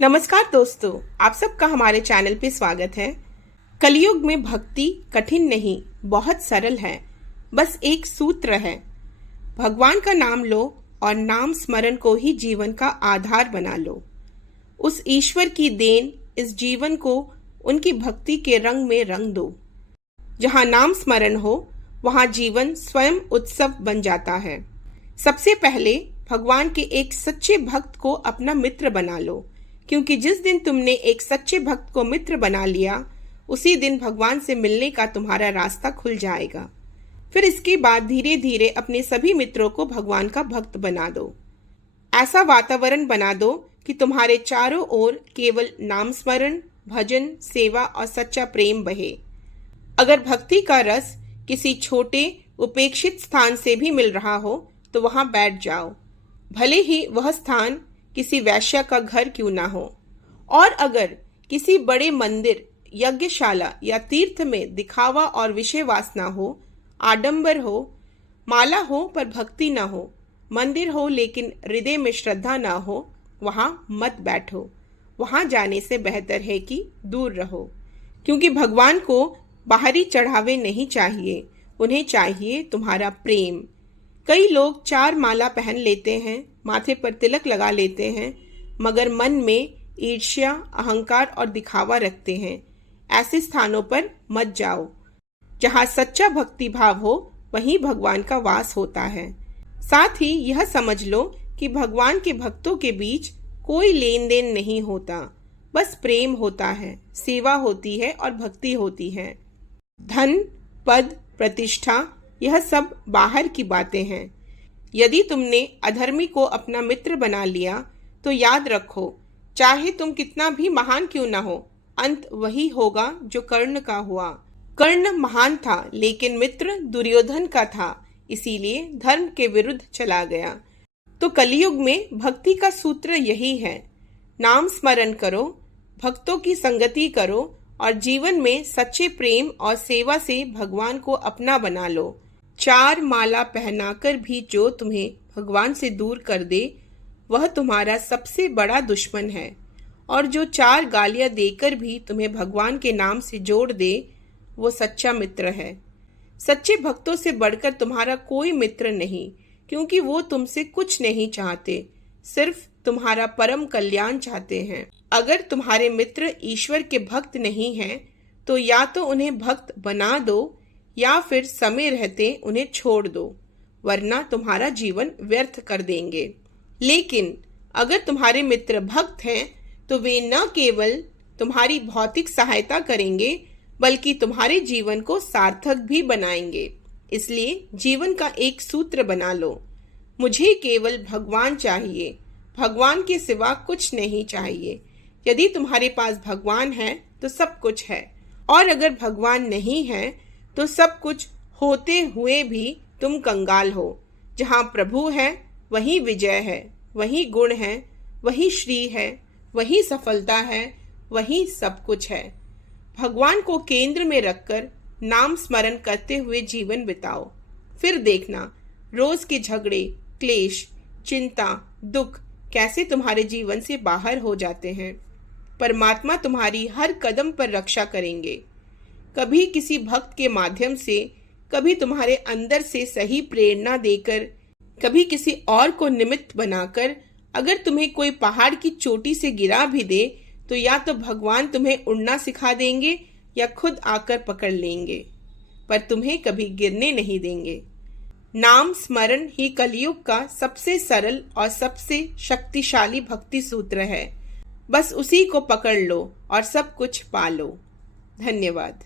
नमस्कार दोस्तों, आप सबका हमारे चैनल पे स्वागत है। कलयुग में भक्ति कठिन नहीं, बहुत सरल है। बस एक सूत्र है, भगवान का नाम लो और नाम स्मरण को ही जीवन का आधार बना लो। उस ईश्वर की देन इस जीवन को उनकी भक्ति के रंग में रंग दो। जहाँ नाम स्मरण हो वहाँ जीवन स्वयं उत्सव बन जाता है। सबसे पहले भगवान के एक सच्चे भक्त को अपना मित्र बना लो, क्योंकि जिस दिन तुमने एक सच्चे भक्त को मित्र बना लिया, उसी दिन भगवान से मिलने का तुम्हारा रास्ता खुल जाएगा। फिर इसके बाद धीरे धीरे अपने सभी मित्रों को भगवान का भक्त बना दो। ऐसा वातावरण बना दो कि तुम्हारे चारों ओर केवल नाम स्मरण, भजन, सेवा और सच्चा प्रेम बहे। अगर भक्ति का रस किसी छोटे उपेक्षित स्थान से भी मिल रहा हो तो वहां बैठ जाओ, भले ही वह स्थान किसी वैश्य का घर क्यों ना हो। और अगर किसी बड़े मंदिर, यज्ञशाला या तीर्थ में दिखावा और विषय वासना हो, आडंबर हो, माला हो पर भक्ति ना हो, मंदिर हो लेकिन हृदय में श्रद्धा ना हो, वहां मत बैठो। वहां जाने से बेहतर है कि दूर रहो, क्योंकि भगवान को बाहरी चढ़ावे नहीं चाहिए, उन्हें चाहिए तुम्हारा प्रेम। कई लोग 4 माला पहन लेते हैं, माथे पर तिलक लगा लेते हैं, मगर मन में ईर्ष्या, अहंकार और दिखावा रखते हैं। ऐसे स्थानों पर मत जाओ। जहाँ सच्चा भक्ति भाव हो वहीं भगवान का वास होता है। साथ ही यह समझ लो कि भगवान के भक्तों के बीच कोई लेन देन नहीं होता, बस प्रेम होता है, सेवा होती है और भक्ति होती है। धन, पद, प्रतिष्ठा यह सब बाहर की बातें हैं। यदि तुमने अधर्मी को अपना मित्र बना लिया तो याद रखो, चाहे तुम कितना भी महान क्यों ना हो, अंत वही होगा जो कर्ण का हुआ। कर्ण महान था लेकिन मित्र दुर्योधन का था, इसीलिए धर्म के विरुद्ध चला गया। तो कलयुग में भक्ति का सूत्र यही है, नाम स्मरण करो, भक्तों की संगति करो और जीवन में सच्चे प्रेम और सेवा से भगवान को अपना बना लो। 4 माला पहनाकर भी जो तुम्हें भगवान से दूर कर दे, वह तुम्हारा सबसे बड़ा दुश्मन है। और जो 4 गालियां देकर भी तुम्हें भगवान के नाम से जोड़ दे, वो सच्चा मित्र है। सच्चे भक्तों से बढ़कर तुम्हारा कोई मित्र नहीं, क्योंकि वो तुमसे कुछ नहीं चाहते, सिर्फ तुम्हारा परम कल्याण चाहते हैं। अगर तुम्हारे मित्र ईश्वर के भक्त नहीं हैं, तो या तो उन्हें भक्त बना दो या फिर समय रहते उन्हें छोड़ दो, वरना तुम्हारा जीवन व्यर्थ कर देंगे। लेकिन अगर तुम्हारे मित्र भक्त हैं तो वे न केवल तुम्हारी भौतिक सहायता करेंगे, बल्कि तुम्हारे जीवन को सार्थक भी बनाएंगे। इसलिए जीवन का एक सूत्र बना लो, मुझे केवल भगवान चाहिए, भगवान के सिवा कुछ नहीं चाहिए। यदि तुम्हारे पास भगवान है तो सब कुछ है, और अगर भगवान नहीं है तो सब कुछ होते हुए भी तुम कंगाल हो। जहाँ प्रभु है वही विजय है, वही गुण है, वही श्री है, वही सफलता है, वही सब कुछ है। भगवान को केंद्र में रखकर नाम स्मरण करते हुए जीवन बिताओ। फिर देखना रोज के झगड़े, क्लेश, चिंता, दुख कैसे तुम्हारे जीवन से बाहर हो जाते हैं। परमात्मा तुम्हारी हर कदम पर रक्षा करेंगे। कभी किसी भक्त के माध्यम से, कभी तुम्हारे अंदर से सही प्रेरणा देकर, कभी किसी और को निमित्त बनाकर। अगर तुम्हें कोई पहाड़ की चोटी से गिरा भी दे तो या तो भगवान तुम्हें उड़ना सिखा देंगे या खुद आकर पकड़ लेंगे, पर तुम्हें कभी गिरने नहीं देंगे। नाम स्मरण ही कलयुग का सबसे सरल और सबसे शक्तिशाली भक्ति सूत्र है। बस उसी को पकड़ लो और सब कुछ पा लो। धन्यवाद।